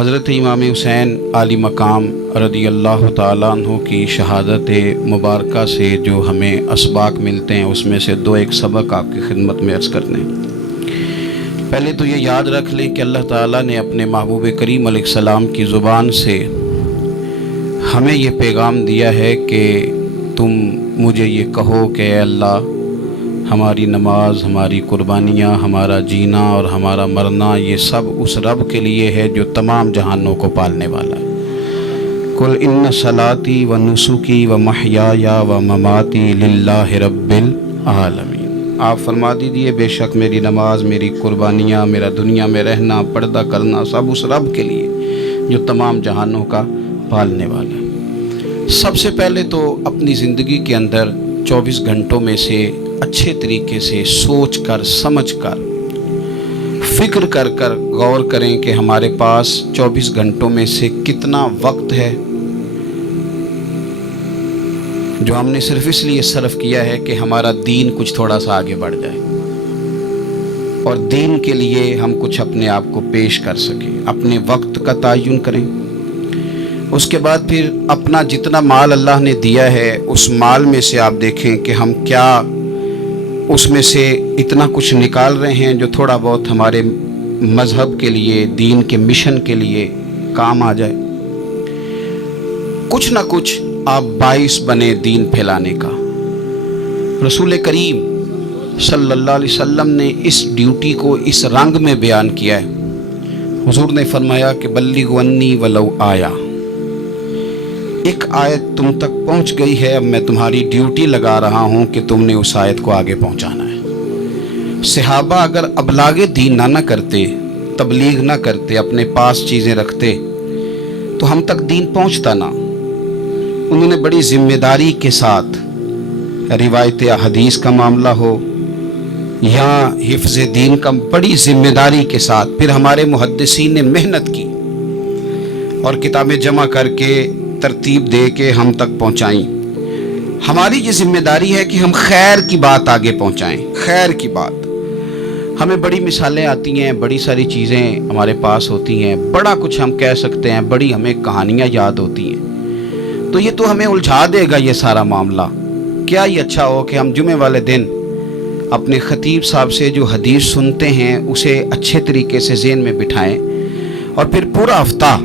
حضرت امام حسین عالی مقام رضی اللہ تعالیٰ عنہ کی شہادت مبارکہ سے جو ہمیں اسباق ملتے ہیں اس میں سے دو ایک سبق آپ کی خدمت میں عرض کرنے ہیں۔ پہلے تو یہ یاد رکھ لیں کہ اللہ تعالیٰ نے اپنے محبوب کریم علیہ السلام کی زبان سے ہمیں یہ پیغام دیا ہے کہ تم مجھے یہ کہو کہ اے اللہ، ہماری نماز، ہماری قربانیاں، ہمارا جینا اور ہمارا مرنا یہ سب اس رب کے لیے ہے جو تمام جہانوں کو پالنے والا ہے۔ قل ان صلاتی و نسکی و محیای و مماتی للہ رب العالمین۔ آپ فرما دیجئے بے شک میری نماز، میری قربانیاں، میرا دنیا میں رہنا، پردہ کرنا سب اس رب کے لیے جو تمام جہانوں کا پالنے والا ہے۔ سب سے پہلے تو اپنی زندگی کے اندر 24 گھنٹوں میں سے اچھے طریقے سے سوچ کر، سمجھ کر، فکر کر غور کریں کہ ہمارے پاس 24 گھنٹوں میں سے کتنا وقت ہے جو ہم نے صرف اس لیے صرف کیا ہے کہ ہمارا دین کچھ تھوڑا سا آگے بڑھ جائے اور دین کے لیے ہم کچھ اپنے آپ کو پیش کر سکیں۔ اپنے وقت کا تعین کریں، اس کے بعد پھر اپنا جتنا مال اللہ نے دیا ہے اس مال میں سے آپ دیکھیں کہ ہم کیا اس میں سے اتنا کچھ نکال رہے ہیں جو تھوڑا بہت ہمارے مذہب کے لیے، دین کے مشن کے لیے کام آ جائے۔ کچھ نہ کچھ آپ باعث بنے دین پھیلانے کا۔ رسول کریم صلی اللہ علیہ وسلم نے اس ڈیوٹی کو اس رنگ میں بیان کیا ہے۔ حضور نے فرمایا کہ بلغوا عنی ولو آیا، ایک آیت تم تک پہنچ گئی ہے، اب میں تمہاری ڈیوٹی لگا رہا ہوں کہ تم نے اس آیت کو آگے پہنچانا ہے۔ صحابہ اگر ابلاغ دین نہ کرتے، تبلیغ نہ کرتے، اپنے پاس چیزیں رکھتے تو ہم تک دین پہنچتا نہ۔ انہوں نے بڑی ذمہ داری کے ساتھ، روایت حدیث کا معاملہ ہو یا حفظ دین کا، بڑی ذمہ داری کے ساتھ پھر ہمارے محدثین نے محنت کی اور کتابیں جمع کر کے ترتیب دے کے ہم تک پہنچائیں۔ ہماری یہ ذمہ داری ہے کہ ہم خیر کی بات آگے پہنچائیں، خیر کی بات۔ ہمیں بڑی مثالیں آتی ہیں، بڑی ساری چیزیں ہمارے پاس ہوتی ہیں، بڑا کچھ ہم کہہ سکتے ہیں، بڑی ہمیں کہانیاں یاد ہوتی ہیں، تو یہ تو ہمیں الجھا دے گا یہ سارا معاملہ۔ کیا یہ اچھا ہو کہ ہم جمعے والے دن اپنے خطیب صاحب سے جو حدیث سنتے ہیں اسے اچھے طریقے سے ذہن میں بٹھائیں اور پھر پورا ہفتہ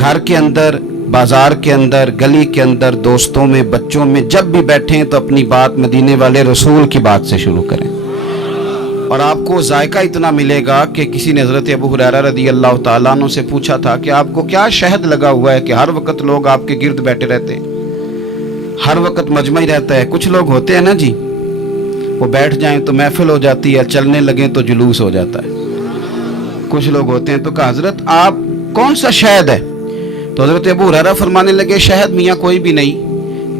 گھر کے اندر، بازار کے اندر، گلی کے اندر، دوستوں میں، بچوں میں جب بھی بیٹھیں تو اپنی بات مدینے والے رسول کی بات سے شروع کریں، اور آپ کو ذائقہ اتنا ملے گا کہ کسی نے حضرت ابو ہریرہ رضی اللہ تعالیٰ عنہ سے پوچھا تھا کہ آپ کو کیا شہد لگا ہوا ہے کہ ہر وقت لوگ آپ کے گرد بیٹھے رہتے ہیں، ہر وقت مجمع ہی رہتا ہے؟ کچھ لوگ ہوتے ہیں نا جی، وہ بیٹھ جائیں تو محفل ہو جاتی ہے، چلنے لگیں تو جلوس ہو جاتا ہے۔ کچھ لوگ ہوتے ہیں، تو کہا حضرت آپ کون سا شہد ہے؟ تو حضرت ابو ہریرہ فرمانے لگے شہد میاں کوئی بھی نہیں،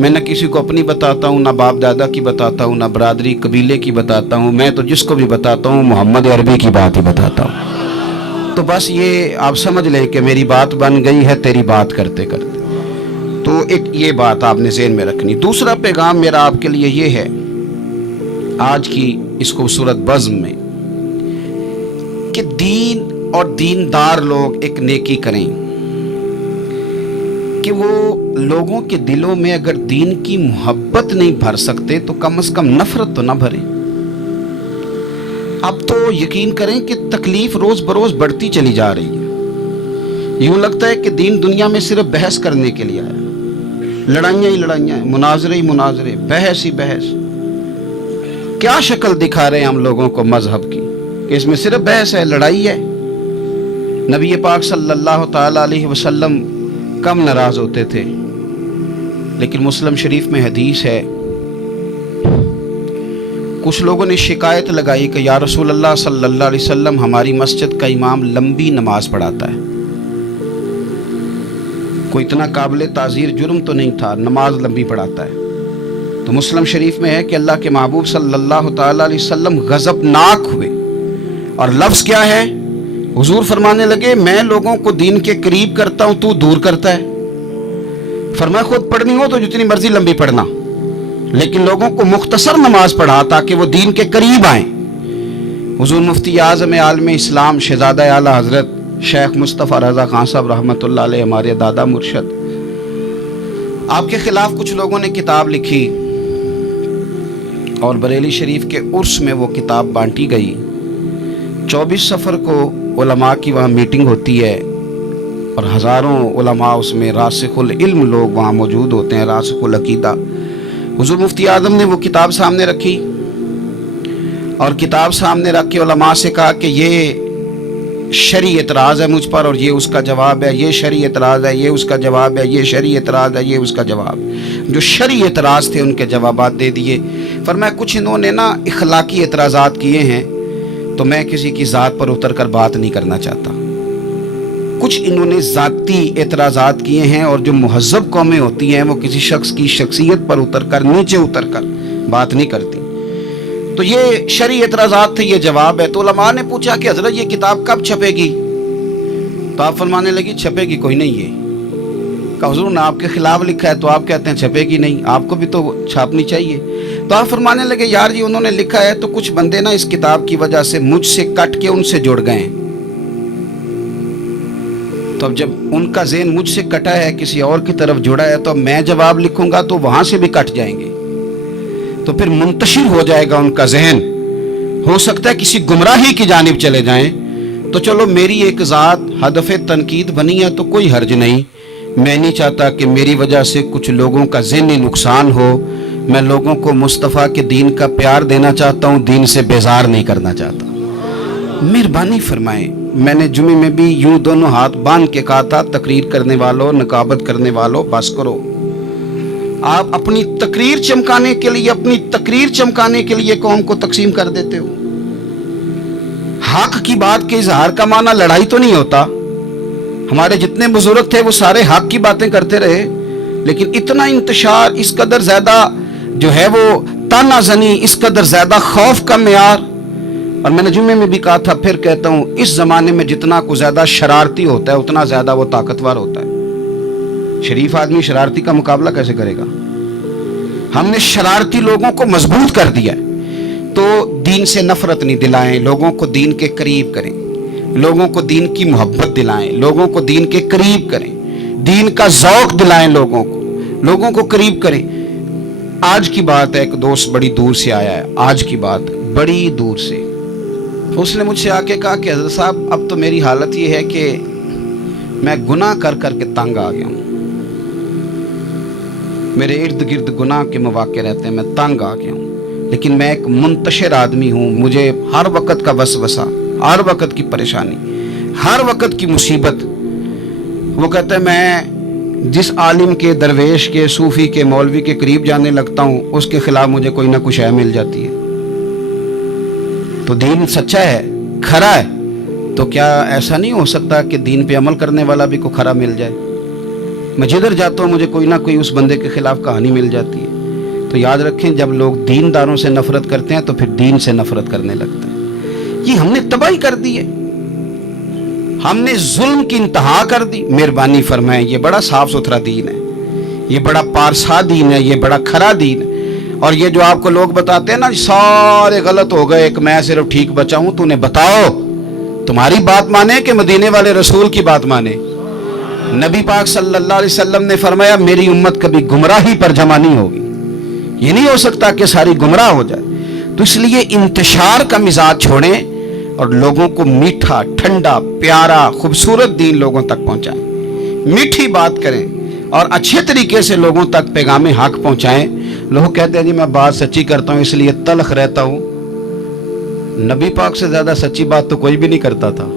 میں نہ کسی کو اپنی بتاتا ہوں، نہ باپ دادا کی بتاتا ہوں، نہ برادری قبیلے کی بتاتا ہوں، میں تو جس کو بھی بتاتا ہوں محمد عربی کی بات ہی بتاتا ہوں۔ تو بس یہ آپ سمجھ لیں کہ میری بات بن گئی ہے تیری بات کرتے کرتے۔ تو ایک یہ بات آپ نے ذہن میں رکھنی۔ دوسرا پیغام میرا آپ کے لیے یہ ہے آج کی اس خوبصورت بزم میں کہ دین اور دیندار لوگ ایک نیکی کریں کہ وہ لوگوں کے دلوں میں اگر دین کی محبت نہیں بھر سکتے تو کم از کم نفرت تو نہ بھریں۔ اب تو یقین کریں کہ تکلیف روز بروز بڑھتی چلی جا رہی ہے۔ یوں لگتا ہے کہ دین دنیا میں صرف بحث کرنے کے لیے آیا، لڑائیاں ہی لڑائیاں ہیں، مناظرے ہی مناظرے، بحث ہی بحث۔ کیا شکل دکھا رہے ہیں ہم لوگوں کو مذہب کی کہ اس میں صرف بحث ہے، لڑائی ہے۔ نبی پاک صلی اللہ تعالی علیہ وسلم کم ناراض ہوتے تھے، لیکن مسلم شریف میں حدیث ہے، کچھ لوگوں نے شکایت لگائی کہ یا رسول اللہ صلی اللہ علیہ وسلم ہماری مسجد کا امام لمبی نماز پڑھاتا ہے، کوئی اتنا قابل تعزیر جرم تو نہیں تھا، نماز لمبی پڑھاتا ہے۔ تو مسلم شریف میں ہے کہ اللہ کے محبوب صلی اللہ تعالی علیہ وسلم غضبناک ہوئے، اور لفظ کیا ہے؟ حضور فرمانے لگے میں لوگوں کو دین کے قریب کرتا ہوں، تو دور کرتا ہے۔ فرمایا خود پڑھنی ہو تو جتنی مرضی لمبی پڑھنا، لیکن لوگوں کو مختصر نماز پڑھا تاکہ وہ دین کے قریب آئیں۔ حضور مفتی اعظم عالم اسلام شہزادہ اعلیٰ حضرت शेख मुस्तफ़ा रज़ा खान साहब रहमतुल्लाह अलैह, हमारे दादा मुर्शद, आपके ख़िलाफ़ कुछ लोगों ने किताब लिखी और बरेली शरीफ के उर्स में वो किताब बांटी गई। 24 सफ़र को उलमा की वहाँ मीटिंग होती है और हज़ारों उलमा उसमें, रासिखुल इल्म लोग वहाँ मौजूद होते हैं, रासिखुल अकीदा। हुज़ूर मुफ्ती आज़म ने वो किताब सामने रखी और किताब सामने रख के उलमा से कहा कि ये शरई एतराज़ है मुझ पर और ये उसका जवाब है, ये शरई एतराज़ है, ये उसका जवाब है, ये शरई एतराज़ है, ये उसका जवाब। जो शरई एतराज़ थे उनके जवाबात दे दिए। फरमाया कुछ इन्होंने ना इखलाकी एतराज़ात किए हैं, तो मैं किसी की ज़ात पर उतर कर बात नहीं करना चाहता। कुछ इन्होंने ज़ाती एतराज़ात किए हैं और जो मुहज़्ज़ब कौमें होती हैं वो किसी शख्स की शख्सियत पर उतर कर, नीचे उतर कर बात नहीं करती। तो ये शरई एतराज़ात थे, ये जवाब है। तो उलमा ने पूछा कि हज़रत ये किताब कब छपेगी? तो आप फरमाने लगी छपेगी कोई नहीं है। कहा हुज़ूर ने आपके ख़िलाफ़ लिखा है तो आप कहते हैं छपेगी नहीं, आपको भी तो छापनी चाहिए। तो आप फरमाने लगे यार जी उन्होंने लिखा है तो कुछ बंदे ना इस किताब की वजह से मुझसे कट के उनसे जुड़ गए। तो अब जब उनका ज़हन मुझसे कटा है, किसी और की तरफ जुड़ा है, तो अब मैं जवाब लिखूंगा तो वहाँ से भी कट जाएंगे, तो फिर मुंतशिर हो जाएगा उनका जहन, हो सकता है किसी गुमराही की जानिब चले जाएं। तो चलो मेरी एक ज़ात हदफ तनकीद बनी है तो कोई हर्ज नहीं। मैं नहीं चाहता कि मेरी वजह से कुछ लोगों का ज़हनी नुकसान हो। मैं लोगों को मुस्तफ़ा के दीन का प्यार देना चाहता हूँ, दीन से बेजार नहीं करना चाहता। मेहरबानी फरमाएं। मैंने जुमे में भी यूं दोनों हाथ बांध के कहा था, तकरीर करने वालों, नकाबत करने वालों, बस करो। आप अपनी तकरीर चमकाने के लिए, अपनी तकरीर चमकाने के लिए कौम को तकसीम कर देते हो। हक की बात के इजहार का माना लड़ाई तो नहीं होता। हमारे जितने बुजुर्ग थे वो सारे हक की बातें करते रहे, लेकिन इतना इंतशार, इस कदर ज्यादा जो है वो तानाजनी, इस कदर ज्यादा खौफ का मेयार। और मैंने जुम्मे में भी कहा था, फिर कहता हूं, इस जमाने में जितना को ज्यादा शरारती होता है उतना ज्यादा वो ताकतवर होता है। शरीफ आदमी शरारती का मुकाबला कैसे करेगा? हमने शरारती लोगों को मजबूत कर दिया है। तो दीन से नफरत नहीं दिलाएं, लोगों को दीन के करीब करें, लोगों को दीन की मोहब्बत दिलाएं, लोगों को दीन के करीब करें, दीन का ज़ौक़ दिलाएं, लोगों को करीब करें। आज की बात है, एक दोस्त बड़ी दूर से आया है, आज की बात बड़ी दूर से। उसने मुझसे आके कहा कि हज़रत साहब अब तो मेरी हालत ये है कि मैं गुनाह कर कर के तंग आ गया हूँ। मेरे इर्द गिर्द गुनाह के मौके रहते हैं, मैं तंग आ गया हूँ। लेकिन मैं एक मुंतशिर आदमी हूँ, मुझे हर वक़्त का वसवसा, हर वक़्त की परेशानी, हर वक़्त की मुसीबत। वो कहता है मैं जिस आलिम के, दरवेश के, सूफ़ी के, मौलवी के करीब जाने लगता हूँ उसके ख़िलाफ़ मुझे कोई ना कुछ है मिल जाती है। तो दीन सच्चा है, खरा है, तो क्या ऐसा नहीं हो सकता कि दीन पे अमल करने वाला भी को खरा मिल जाए? मैं जिधर जाता हूँ मुझे कोई ना कोई उस बंदे के खिलाफ कहानी मिल जाती है। तो याद रखें, जब लोग दीनदारों से नफरत करते हैं तो फिर दीन से नफरत करने लगते हैं। ये हमने तबाही कर दी है, हमने जुल्म की इंतहा कर दी। मेहरबानी फरमाएं, ये बड़ा साफ सुथरा दीन है, ये बड़ा पारसा दीन है, ये बड़ा खरा दीन है। और ये जो आपको लोग बताते हैं ना सारे गलत हो गए, एक मैं सिर्फ ठीक बचा हूं, तूने बताओ तुम्हारी बात माने कि मदीने वाले रसूल की बात माने? नबी पाक सल्लल्लाहु अलैहि वसल्लम ने फरमाया मेरी उम्मत कभी गुमराही पर जमा नहीं होगी। ये नहीं हो सकता कि सारी गुमराह हो जाए। तो इसलिए इंतशार का मिजाज छोड़ें और लोगों को मीठा, ठंडा, प्यारा, खूबसूरत दीन लोगों तक पहुंचाएं। मीठी बात करें और अच्छे तरीके से लोगों तक पैगाम हक पहुंचाएं। लोग कहते हैं जी मैं बात सच्ची करता हूं इसलिए तलख रहता हूं। नबी पाक से ज्यादा सच्ची बात तो कोई भी नहीं करता था।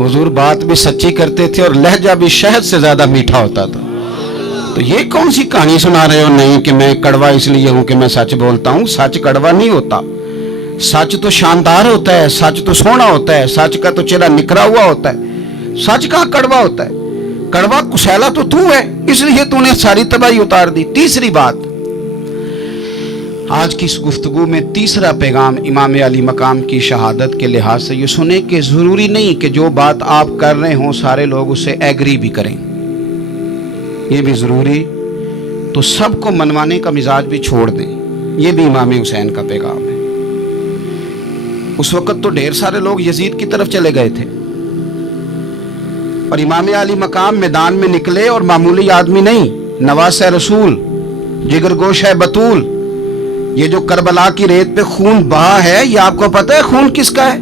हुजूर बात भी सच्ची करते थे और लहजा भी शहद से ज्यादा मीठा होता था। तो ये कौन सी कहानी सुना रहे हो? नहीं कि मैं कड़वा इसलिए हूं कि मैं सच बोलता हूं। सच कड़वा नहीं होता, सच तो शानदार होता है, सच तो सोना होता है, सच का तो चेहरा निकरा हुआ होता है। सच कहाँ कड़वा होता है? कड़वा कुसैला तो तू है, इसलिए तूने सारी तबाही उतार दी। तीसरी बात, आज की इस गुफ्तगू में तीसरा पैगाम इमाम अली मकाम की शहादत के लिहाज से ये सुने कि ज़रूरी नहीं कि जो बात आप कर रहे हों सारे लोग उससे एग्री भी करें, ये भी ज़रूरी। तो सबको मनवाने का मिजाज भी छोड़ दें, ये भी इमाम हुसैन का पैगाम है। उस वक़्त तो ढेर सारे लोग यजीद की तरफ चले गए थे, اور امام علی مقام میدان میں نکلے اور معمولی آدمی نہیں، نواس رسول، جگر گوش ہے بطول. یہ جو کربلا کی ریت پہ خون بہا ہے، یہ آپ کو پتہ ہے خون کس کا ہے؟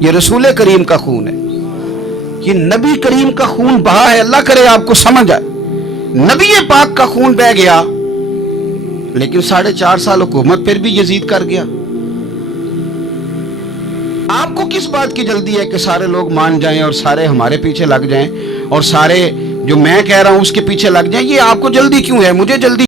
یہ رسول کریم کا خون ہے. یہ نبی کریم کا خون بہا ہے. اللہ کرے آپ کو سمجھ آئے. نبی پاک کا خون بہ گیا، لیکن 4.5 سال حکومت پھر بھی یزید کر گیا. آپ کو کس بات کی جلدی ہے کہ سارے لوگ مان جائیں اور سارے ہمارے پیچھے لگ جائیں اور سارے جو میں کہہ رہا ہوں اس کے پیچھے لگ جائیں؟ یہ آپ کو جلدی کیوں ہے؟ مجھے جلدی